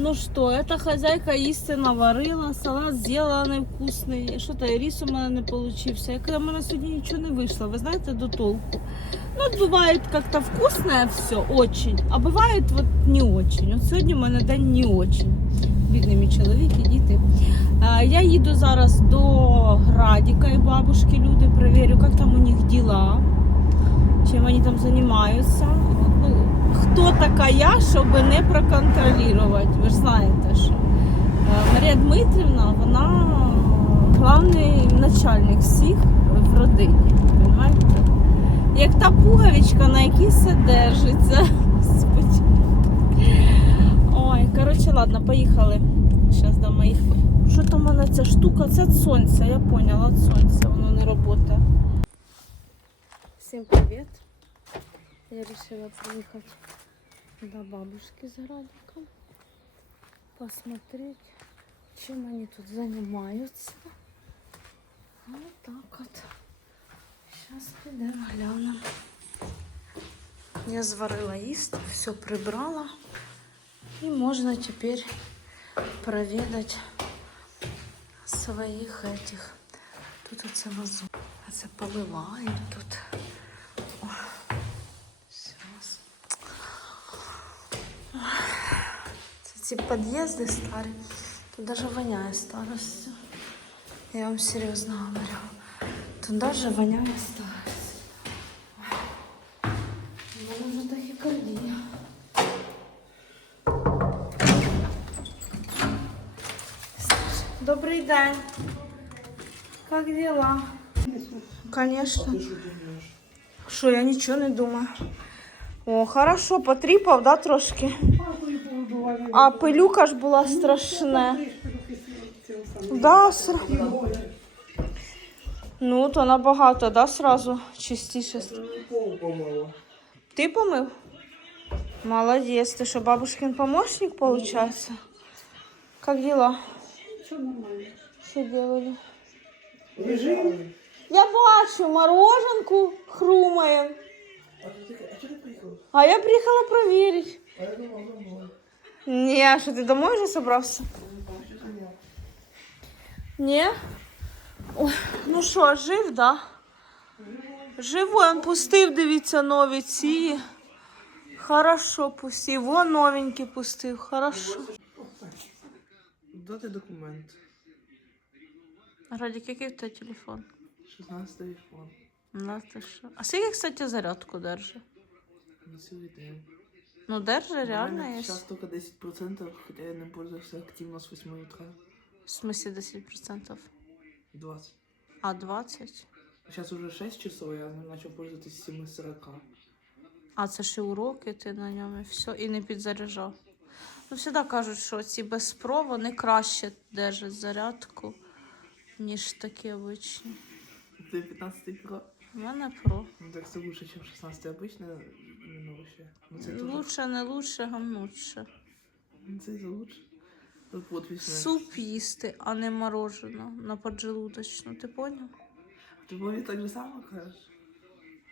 Ну что, эта хозяйка истинно варила, салат сделала невкусний, що то і рис у мене не получився. Як у мене сьогодні нічого не вийшло, ви знаєте, до толку. Ну, бывает как-то вкусное все, очень, а бывает вот не очень. От сьогодні у мене день не очень. Бідний мій чоловік і діти. А, Я їду зараз до Градіка і бабушки люди, перевірю, як там у них діла, чим вони там займаються. Хто така я, щоб не проконтролювати? Ви ж знаєте, що е, Марія Дмитрівна, вона головний начальник всіх в родині. Понимаєте? Як та пуговичка, на якій все держиться. Ой, коротше, ладно, поїхали. Зараз до моїх. Що там у мене ця штука? Це від сонця, я поняла, від сонця, воно не працює. Всім привіт. Я вирішила приїхати до бабушки з Градиком. Посмотреть, чим вони тут займаються. Вот так от. Зараз підемо глянемо. Я зварила їсти, все прибрала. І можна тепер провідати своїх этих. Тут оце вазу. А це тут. ці під'їзди старі. Тут даже воняє старостю. Я вам серйозно говорю. Тут даже воняє старость. Ой. У мене вже тахікардія. Добрий день. Как дела? Конечно. Що, я нічого не думаю. О, хорошо, потріпав, да, трошки? А пилюка ж була страшна. Да, сра... Ну, то набагато, да, сразу чистіше. Пол помыла. Ти помив? Молодець, ти що, бабушкин помощник, получается? Как дела? Все нормально. Що делали? Лежали. Я бачу, мороженку хрумає. А ты такая, а что ты приехал? А я приїхала перевірити. А я думал, ні, а ти домой вже что занял? Ні? Ой, ну що, жив, да? Живой, він пустив, дивіться, нові ці. Хорошо пустив. Вон новенький пустив, хорошо. Дати документ. Радік, який в тебе телефон? 16 телефон. Ти що? А скільки, кстати, зарядку держи? На цілий день. Ну, держи, реально є. Сейчас только 10%, хотя я не пользовался активно с 8 утра. В смысле 10%? 20. А 20? Сейчас уже 6 часов, я начал пользоваться с 7.40. А це ще уроки, ти на ньому і все, і не підзаряджав. Ну, завжди кажуть, що ці без ПРО вони краще держать зарядку, ніж такі обичні. Это 15 про. У мене ПРО. Ну так это лучше, чем 16 обычно. Именно вообще. Ну это тоже. Лучше, не лучше, гамнучше. Ну это лучше. Тут подпись. на- Суп їсти, а не морожено на поджелудочну, ти поняв? Ты Вове так же само кажешь?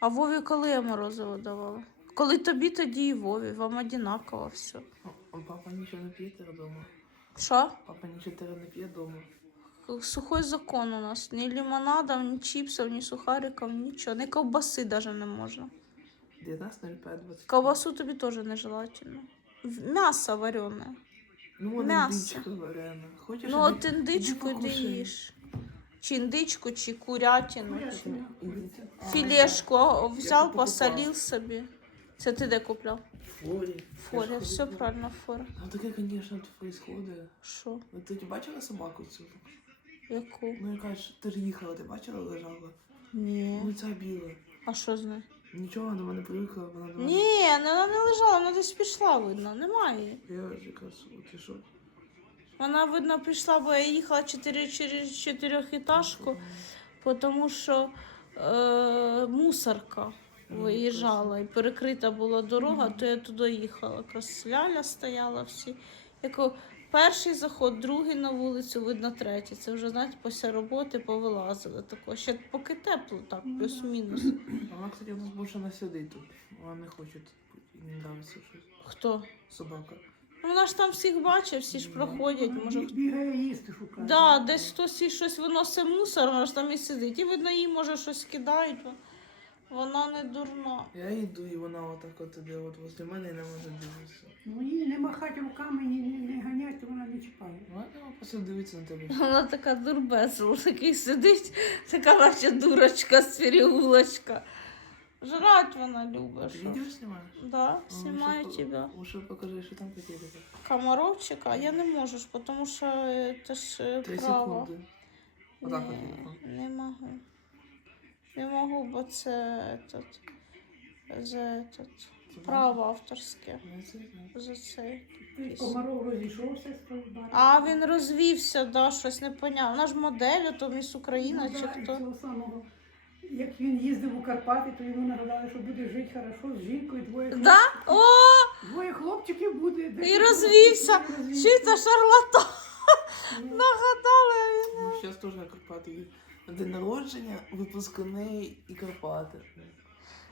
А Вові коли я морозиво давала? Коли тобі, тоді і Вові, вам одинаково все. А а папа ничего не пьет дома. Що? Папа ничего не пьет дома. Сухой закон у нас. Ні лимонадів, ні чіпсів, ні сухариків, нічого. Ні ковбаси навіть не можна. 19.05, 20. Ковбасу тобі теж нежелательно. М'ясо варене. Ну, вон Мясо. индичка вареная. Хочешь? Ну, от індичку ти їш. Чи індичку, чи курятину. Чи... Філешку а, взяв, посолив собі. Це ти де купляв? Форі. Форі, все правильно, форі. Ну таке, звісно, происходит. Що? Ну, ти бачила собаку цю? Яку? Ну, яка ж, ти ж їхала, ти бачила, лежала? Ні. Ну, ця біла. А що з нею? Нічого, вона мене привикла, вона до мене... Ні, вона не лежала, вона десь пішла, видно, немає. Я ж от і що? Вона, видно, прийшла, бо я їхала чотири, через чотирьохітажку, тому що е, мусорка виїжджала і перекрита була дорога, то я туди їхала. Якраз ляля стояла всі. Як перший заход, другий на вулицю, видно, третій. Це вже, знаєте, після роботи повилазили тако. Ще поки тепло, так, плюс-мінус. Вона, кстати, у нас більше не сидить тут. Вона не хоче, тут, не нравиться щось. Хто? Собака. Вона ж там всіх бачить, всі ж проходять, може. Бігає їсти шукає. Да, десь хтось щось виносить мусор, вона ж там і сидить. І видно, їй може щось кидають. Вона не дурна. Я йду, і вона отак от іде от возле мене і не може дивитися. Ну їй не махати руками, ні, ні, не ганять, вона не чіпає. Вона просто дивиться на тебе. Вона така дурбесла, такий сидить, така наче дурочка з переулочка. Жрать вона любить. Відео знімаєш? Да, Ну, снимаю лучше по- тебя. Лучше покажи, що там таке таке. Комаровчика я не можу, ж, тому що це ж е, Три право. секунди. Отак от. Ні, не можу. Не можу, бо це этот, за этот, право авторське. За цей. Комаров розійшовся з батьком. А він розвівся, да, щось не поняв. Вона ж модель, то міс Україна Ну, чи да, і хто. цього самого. Як він їздив у Карпати, то йому нагадали, що буде жити хорошо з жінкою, двоє Да? О, Двоє хлопчиків буде. і розвівся. Чи це шарлатан? Ну, Нагадала він. Ну, зараз теж на Карпати є День народження, випускний і Карпати.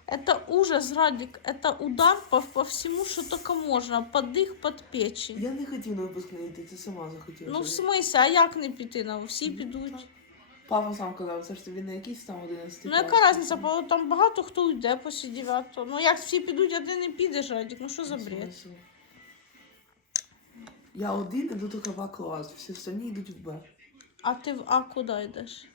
Это ужас, Радик. Это удар по, по всему, что только можно. Под их, под печень. Я не хотів на випускний йти, ти сама захотіла. Ну, в смысле, а як не піти на всі підуть? Папа сам казав, це ж тобі не якийсь там 11 Ну, яка різниця, бо там багато хто йде після 9. Ну, як всі підуть, а ти не підеш, Радик, ну що за бред? Я один іду тільки в А клас, всі остальні йдуть в Б. А ти в А куди йдеш?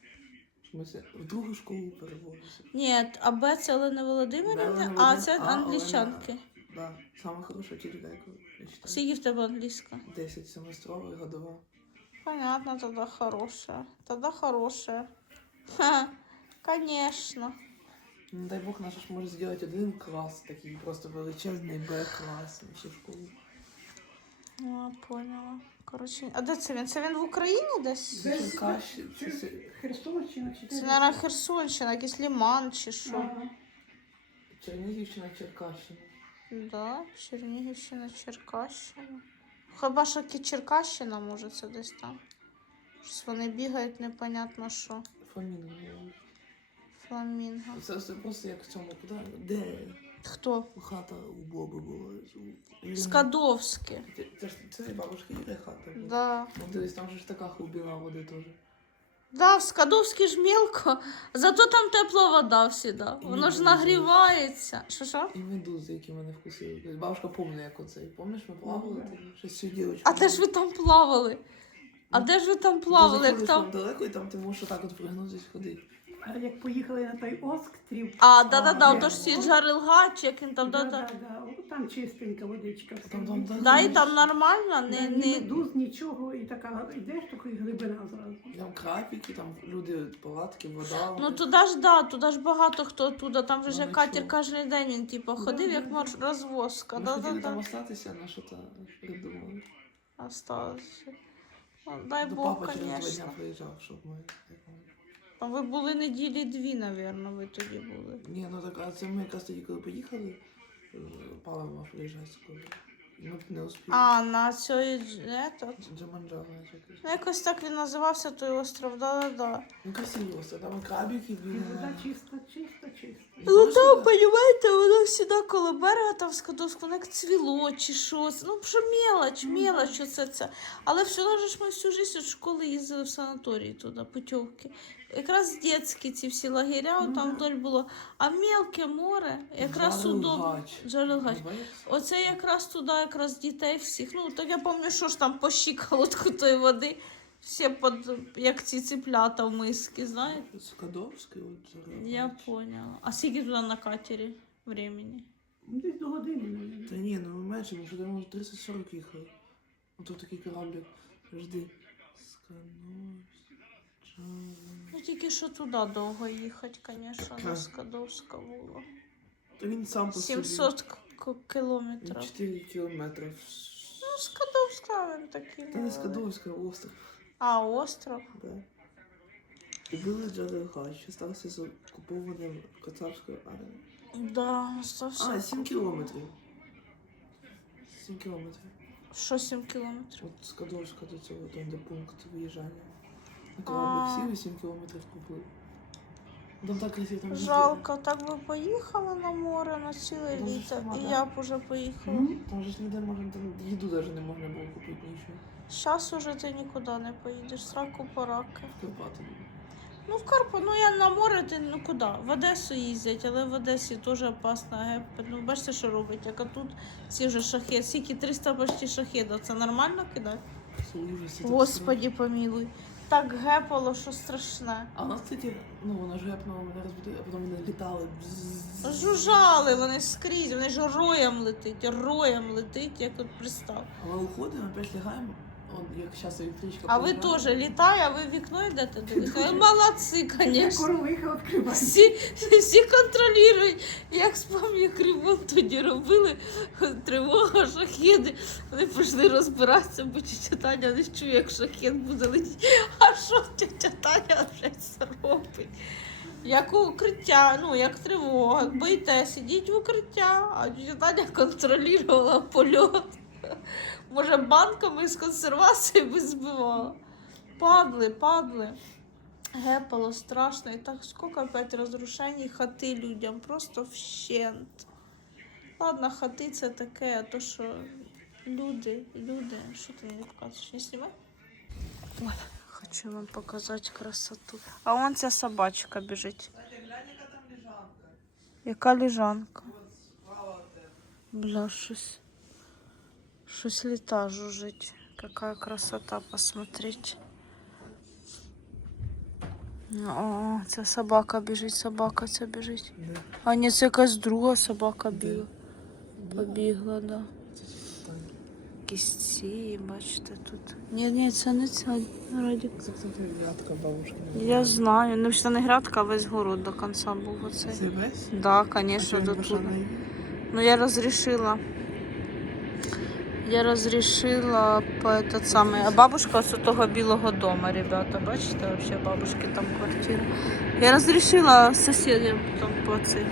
Смысле, в другу школу переводився. Ні, а Б це Олена Володимирівна, Олена а це Володимирівна, а, англічанки. Да, саме хороша вчителька, яку я читаю. Скільки в тебе англійська? 10 семестрова і годова. Понятно, тогда хорошая. Тогда хорошая. Ха, конечно. Ну, дай Бог, наш ж може зробити один клас, такий просто величезний Б-клас на всю школу. А, поняла. Коротше, а де це він? Це він в Україні десь? Де? Це, це, Херсонщина чи Це, мабуть, Херсонщина, якийсь Ліман чи що. Ага. Чернігівщина, Черкащина. Да, Чернігівщина, Черкащина. Хіба що ки- Черкащина, може, це десь там. Щось вони бігають, непонятно що. Фламінго. Фламінго. Це, це просто як в цьому, куди? Де Хто? хата у Боби була? Скадовське. Це, це ж це бабушка Іри хата була. Да. Ну, дивись, там же ж така глибина води теж. Да, в Скадовській ж мілко, зато там тепла вода всіда. Воно ж нагрівається. Що що? І медузи, які мене вкусили. Тобто Бабушка пам'ятає, як оцей. Пам'ятаєш, ми плавали, ти щось цю дівчинку. А де ж ви там плавали? А де ж ви там плавали? Як там? далеко, і там ти можеш отак от пригнутися ходити. А як поїхали на той острів, А, да-да-да, А, ото ж де? ці джарелгач, як він там, да, да, да, от там чистенька водичка. все. Там- там- там- Да, і там нормально, не, ні не... медуз, нічого, і така йдеш, такої глибина зразу. Там крапіки, там люди, палатки, вода. Ну туди ж да, туди ж багато хто туди, там же ж Ну, як катер кожен день він типу ходив, як марш розвозка. Ми Да, хотіли да, там да. остатися, на що то придумали. Осталось. Ну, дай До Бог, папа через два конечно. дня приїжджав, щоб ми. як ми- А ви були неділі дві, напевно, ви тоді були. Ні, ну так, а це ми якраз тоді, коли поїхали, е, Павло мав А, на цій этот. Джаманджара якось. Ну, якось так він називався той остров, да-да-да. Ну красиво, все, там крабики І вода чиста, чиста, чиста. Ну там, понимаете, воно всегда коло берега там в воно як цвіло чи щось. Ну, що мелоч, мелоч, що це це. Але все одно ж ми всю життя від школи їздили в санаторії туди, путівки. Якраз дітські ці всі лагеря, Ну, там вдоль було. А мелке море якраз удобно. Джарелгач. Оце якраз туди, якраз дітей всіх. Ну, так я пам'ятаю, що ж там по щиколотку тої води. Всі под, як ці циплята в миски, знаєте? Скадовський, от Джарелгач. Я поняла. А скільки туди на катері времени? Ну, Десь до години, мабуть. Та ні, ну менше, ми що там може 30-40 їхали. Тут такий кораблик. Жди. Скадовський. Ну тільки що туди довго їхати, звісно, до Скадовська було. То він сам по собі. 700 к- к- кілометрів. 4 кілометри. Ну, Скадовська він такий. Та не. Скадовська, а остров. А, остров. Да. І були Джарелгач, стався з окупованим Кацапською армією. Да, стався. А, 7 кілометрів. 7 кілометрів. Що 7 кілометрів? От з Кадовська до цього, там де пункт виїжджання. На А. кораблик сів 7 кілометрів. Там так красиво, там. Жалко, так би поїхала на море на ціле Дуже літо. сама, І да? я б уже поїхала. М, Там же ж ніде можна, там їду навіть не можна було купити нічого. Зараз уже ти нікуди не поїдеш, сраку пораки. Ну, в Карпу, ну я на море, ти ну куди? В Одесу їздять, але в Одесі теж опасно гепати. Ну, бачите, що робить, як а тут ці вже шахет, скільки 300 почти шахедів, це нормально кидати? Це ужас. це так Господі помілуй. Так гепало, що страшне. А у нас, кстати, ну вона ж гепнула мене розбудила, а потім вони літали. жужали. Вони скрізь, вони ж роєм летить, роєм летить, як от пристав. Але уходимо, опять лягаємо. Он, як зараз електричка. А ви теж літає, а ви в вікно йдете дивитися. Молодці, звісно. Коровиха відкриває. Всі, всі контролюють, як спам, як ремонт тоді робили, тривога, шахеди. Вони пішли розбиратися, бо тетя Таня не чує, як шахет буде летіти. А що тетя Таня вже робить? Як укриття, ну як тривога, як боїтеся, ідіть в укриття, а тетя Таня контролювала польот. Може, банками з консерваціями збивала. Падли, падли. Гепало страшно. І так сколько опять розрушень хати людям. Просто вщент. Ладно, хати це таке, а то що люди, люди. Що ти не показуєш? Не знімай? Ой, хочу вам показати красоту. А вон ця собачка біжить. Яка лежанка? Бля, щось. Щось літа жужить. Какая красота посмотреть. О, це собака біжить, собака ця біжить. Да. А ні, це якась друга собака Де? біла. Побігла, да. Там. Якісь ці, бачите, тут. Ні, ні, це не ця Радік. Це хто-то грядка бабушка. Я знаю. Ну, що не грядка, а весь город до кінця був оцей. Це весь? Да, А звісно, чого до він пішов туди. на їх? Ну, я разрешила. Я разрешила по этот самый. А бабушка з того білого дома, ребята. Бачите, вообще бабушки там квартира. Я разрешила сусідям там по цей.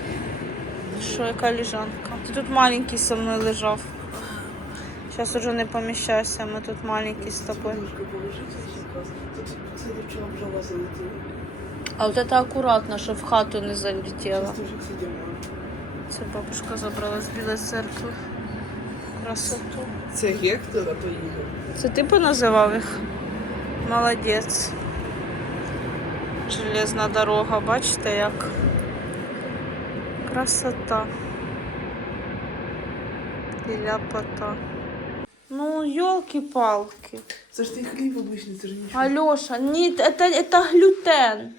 Що, яка лежанка? Тут маленький со мною лежав. Зараз уже не поміщайся, ми тут маленький з тобою. А от це акуратно, щоб в хату не залетіла. Зараз. Це бабушка забрала з білої церкви. Красоту. Це Гектора поїхав. Це ти поназивав їх? Молодець. Железна дорога, бачите як? Красота. І ляпота. Ну, елки-палки. Це ж ти хліб обичний, це ж нічого. Алёша, ні, это, это глютен.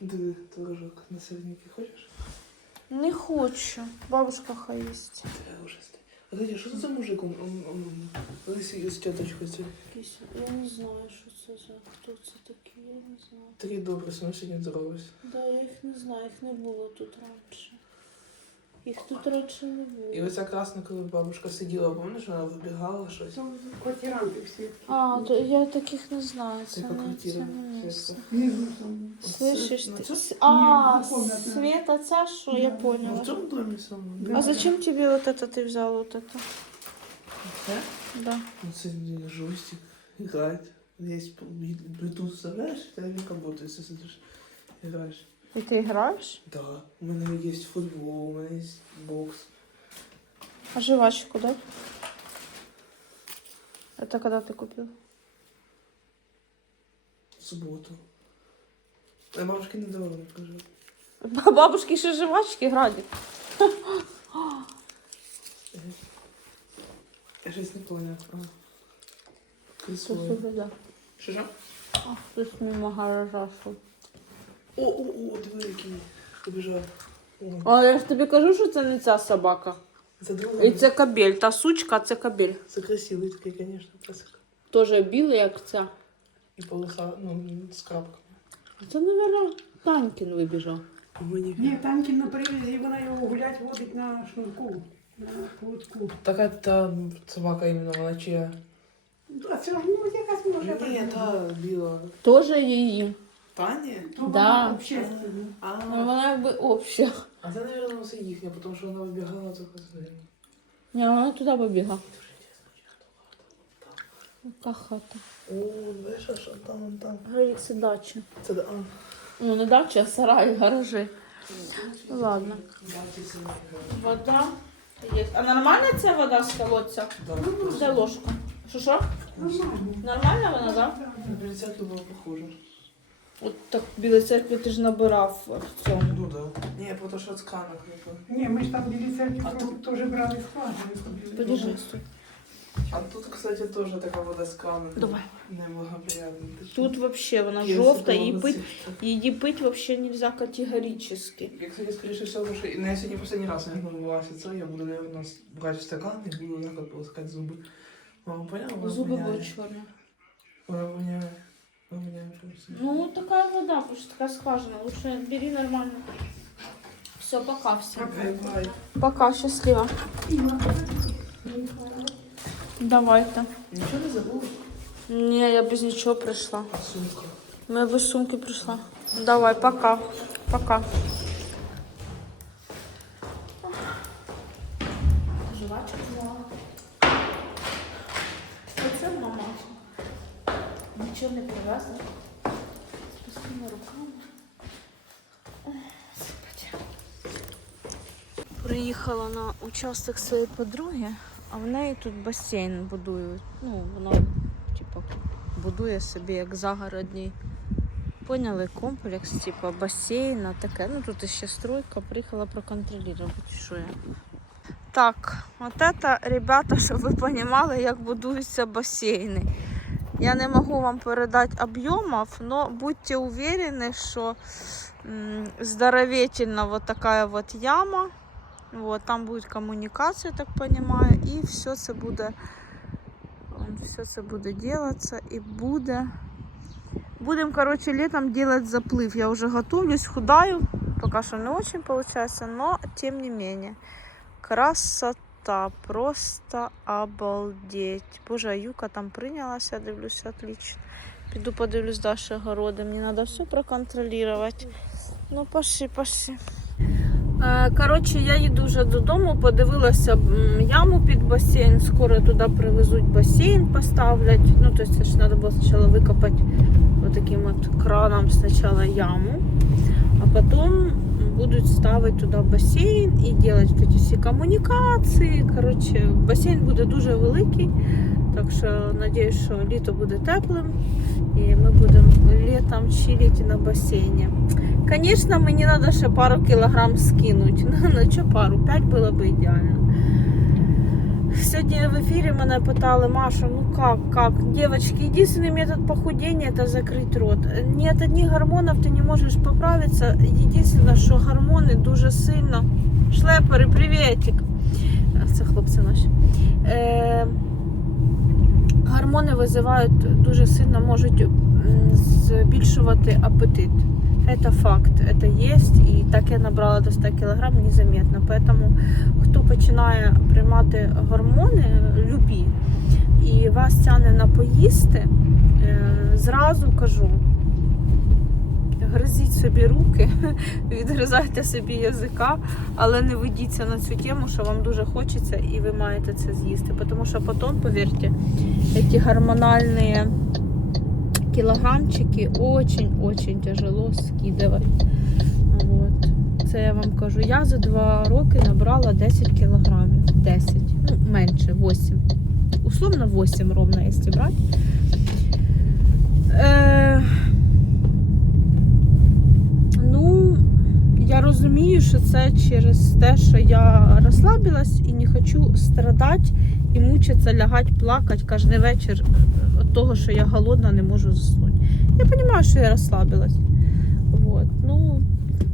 Диви, творожок на сирники хочеш? Не хочу. Бабушка хай їсть. Це ужас. А кстати, що це за мужик? Он, он, он, Колись з теточкою це. Якийсь- Я не знаю, що це за хто це такі, я не знаю. Такий добрий, сам не здоровий. Да, я їх не знаю, їх не було тут раніше. Їх тут раніше не було. І оця красна, коли бабушка сиділа, пам'ятаєш, вона вибігала щось. Там квартиранти всі. А, то я таких не знаю. Це Це яка не, це квартира? не місце. Внизу там. Слышиш На ти? цьому? С- А, Ні, двухкомнатна. Света ця, що я Да. В поняла. цьому домі саме. Да. А зачем тебе вот это ты взял вот это? Це? Да. Ну, це не жостик, грати. Є Bluetooth вставляєш, і тебе як будто якщо сидиш, граєш. И ты играешь? Да, у мене є футбол, у мене є бокс. А жвачку, да? Это когда ты купил? В суботу. А бабушки не давали, не кажу. Бабушки еще жвачки градят. Я щось не поняв. А. Присвоїв. да. Що ж? Ах, ты с мимо гаража шел. О, о, о, диви, який побіжав. О, А я ж тобі кажу, що це не ця собака. це друга. І це кабель. Та сучка, а це кабель. Це красивий такий, звісно, песик. Тоже білий, як ця. І полоса, ну, з крапками. Це, мабуть, Танькін вибіжав. Мені Ні, танки на привізі, вона його гулять водить на шнурку, на поводку. Така та собака іменно, вона чия? А це ж ну, якась може. Ні, придумати. та біла. Тоже її. Таня? То Да. вона общественна. А, Вона якби обща. а це, мабуть, все їхня, тому що вона вибігала трохи ним. Ні, вона туди побігла. Яка хата? О, знаєш, а що там, вон там. Говорить, це дача. Це да, а. Ну, не дача, а сарай, гаражі. Ну, ладно. Вода є. А нормальна ця вода з колодця? Да. Де ложка? Що що? Нормально. Нормальна вона, так? На Брицяки було похоже. От так в Білій церкві ти ж набирав в цьому. Ну да. Ні, потому що от не було. Ні, ми ж там біля церкви А трохи теж брали склади. Подержи, стой. А тут, кстати, теж така вода з крану. Давай. Неблагоприятна. Тут вообще вона Є жовта, її пить, її пить вообще нельзя категорично. Я, кстати, скоріше всього, що і на сьогодні останній раз я намивалася це, я буду, наверное, брати стакан і буду так от полоскати зуби. Мама поняла? Зуби будуть чорні. Вона воняє. Ну, такая вода, просто такая скважина. Лучше бери нормально. Все, пока всем. Пока, счастливо. Давайте. Нічого не забула? Не, я без ничего пришла. Сумка? Я без сумки пришла. Давай, пока. Пока. Участок своєї подруги, а в неї тут басейн будують. Ну, вона, типу, будує собі як загородній. Поняли комплекс, типу басейна, таке. Ну тут ще стройка, приїхала проконтролювати, що я. Так, от це, ребята, щоб ви розуміли, як будуються басейни. Я не можу вам передати об'ємів, але будьте уверені, що здоровительна вот такая вот яма. Вот, там будет коммуникация, так понимаю, и все це буде, все це буде делаться и буде. Будем, короче, летом делать заплыв. Я уже готовлюсь, худаю. Пока что не очень получается, но тем не менее. Красота, просто обалдеть. Боже, а Юка там прийнялася, я дивлюсь, отлично. Піду подивлюсь Даші городи. Мені треба все проконтролювати. Ну, пошли, пошли. Е, Коротше, я їду вже додому, подивилася яму під басейн. Скоро туди привезуть басейн, поставлять. Ну, тобто це ж треба було спочатку викопати таким от краном спочатку яму, а потім будуть ставити туди басейн і робити всі комунікації. Коротше, басейн буде дуже великий, так що сподіваюся, що літо буде теплим і ми будемо літом чилити на басейні. Конечно, мені треба ще пару кілограм скинути. Ну, на що пару? П'ять було б ідеально. Сьогодні в ефірі мене питали, Маша, ну как, как? Девочки, единственный метод похудения это закрыть рот. Ні от одних гормонів ти не можеш поправитися. Єдине, що гормони дуже сильно. Шлепери, приветик. Це хлопці наші. Е, гормони визивають дуже сильно, можуть м, збільшувати апетит. Это факт, это есть, і так я набрала до 100 кг незаметно. Поэтому хто починає приймати гормони, любі, і вас тягне на поїсти, е, зразу кажу, гризіть собі руки, відгризайте собі язика, але не ведіться на цю тему, що вам дуже хочеться і ви маєте це з'їсти. Тому що потім, повірте, ці гормональні килограммчики очень-очень тяжело скидывать. Вот. Це я вам кажу. Я за два роки набрала 10 кілограмів. 10. Ну, менше, 8. Условно 8 ровно, якщо брати. Е, ну, я розумію, що це через те, що я розслабилась і не хочу страдати і мучитися, лягати, плакати кожен вечір від того, що я голодна, не можу заснути. Я розумію, що я розслабилась. Вот. Ну,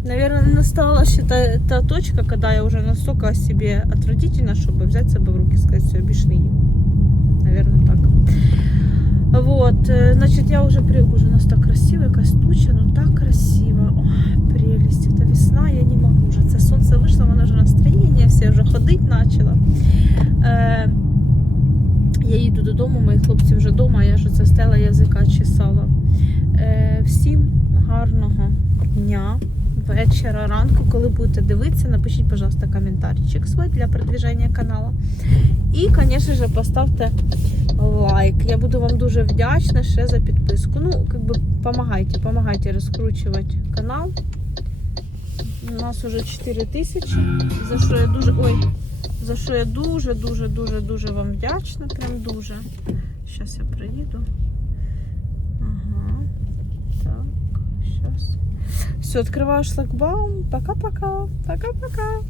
наверное, настала ще та, та точка, когда я уже настолько о себе отвратительна, чтобы взять себя в руки и сказать, все, більше не їм. Наверное, так. Вот, э, значит, я уже привык, уже у нас так красиво, якась туча, ну так красиво. Ой, прелесть, это весна, я не могу уже. Це сонце вийшло, воно вже настроєння, все вже ходить почало. Е, я їду додому, мої хлопці вже вдома, я ж оце стела язика чесала. Е, всім гарного дня, вечора, ранку, коли будете дивитися, напишіть, пожалуйста, коментарчик свой для продвижения канала. І, звісно ж, поставте лайк. Я буду вам дуже вдячна ще за підписку. Ну, как бы, помогайте, помогайте розкручувати канал. У нас уже 4 тисячі, за що я дуже. Ой, за що я дуже, дуже, дуже, дуже вам вдячна. Прям дуже. Зараз я приїду. Ага. Так, сейчас. Все, открываю шлагбаум. Пока-пока. Пока-пока.